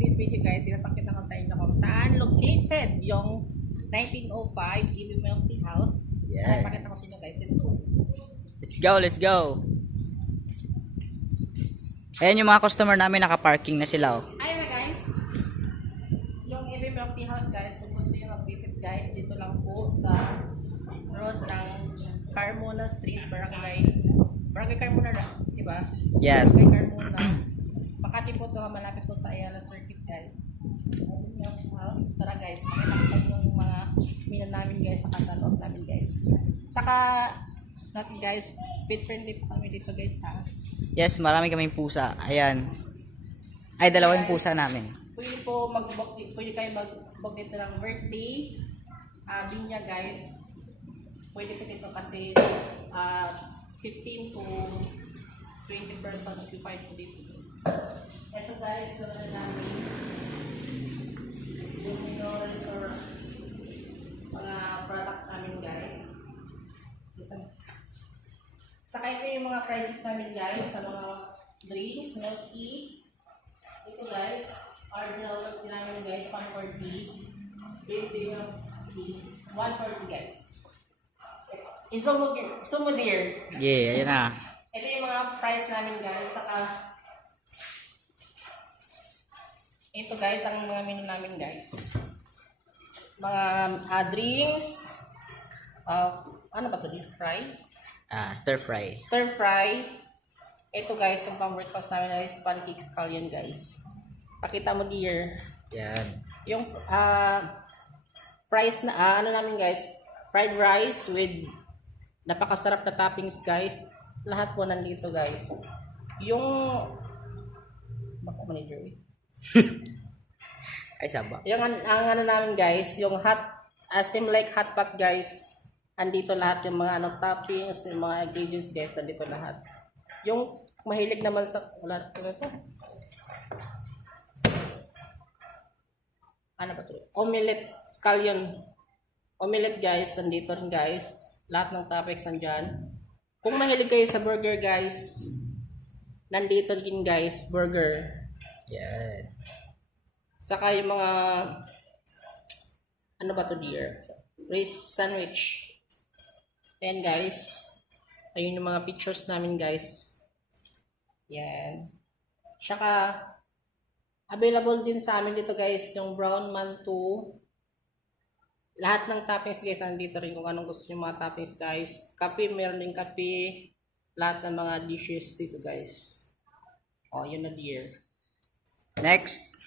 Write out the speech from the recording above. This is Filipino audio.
today's video guys, ipapakita ko sa inyo kung saan located yung 1905 EB Milk Tea House. Yeah. Ipapakita ko sa inyo guys, let's go. Let's go, let's go. Ayan yung mga customer namin, naka-parking na sila oh. Ayun na guys, yung EB Milk Tea House guys, kung gusto nyo mag-visit guys, dito lang po sa road ng Carmona Street, Barangay Carmona lang, diba? Yes. Barangay Carmona. Makati po ito, malapit po sa Ayala Circuit guys. Yung house. Tara guys, makita ko sa inyo yung mga menu namin guys, saka sa loob namin guys. Saka natin guys, pet friendly po kami dito guys ha. Yes, marami kaming pusa. Ayan. Ay, dalawa yung pusa namin. Pwede po mag-book, pwede kayo mag-book dito ng birthday. Linya guys. Pwede po dito kasi 15 to 20% occupied po dito guys. Ito guys, wala namin yung minerals or mga products namin guys. Saka ito yung mga prices namin guys sa mga drinks, milk tea. Ito guys, ordinal milk tea namin guys, 140. Baby milk tea, 140 guys. Sumo dear. Yeah, ayan na. Ito yung mga price namin guys, saka ito guys ang mga menu namin guys. Mga drinks, ano ba ito? Fry? Stir fry. Stir fry. Ito guys, yung pang-breakfast namin guys, pancake scallion guys. Pakita mo dear. Yan. Yung price na, ano namin guys, fried rice with napakasarap na toppings guys. Lahat po nandito guys. Yung basta mo ni Jerry. Ay, saba. Yung ang ano namin guys, yung hot same like hot pot guys. Andito lahat yung mga ano toppings, yung mga ingredients guys, nandito lahat. Yung mahilig naman sa wala ito. Ano ba 'to? Omelette scallion. Omelette guys, nandito rin guys. Lahat ng toppings nandiyan. Kung mahilig kayo sa burger guys, nandito din guys, burger. Yan. Saka yung mga, ano ba to dear? Race sandwich. Ayan guys. Ayun yung mga pictures namin guys. Yan. Saka, available din sa amin dito guys, yung brown mantou. Lahat ng toppings guys, nandito rin kung anong gusto nyo mga toppings guys. Kape, meron din kape. Lahat ng mga dishes dito guys. Oh, yun na dear. Next.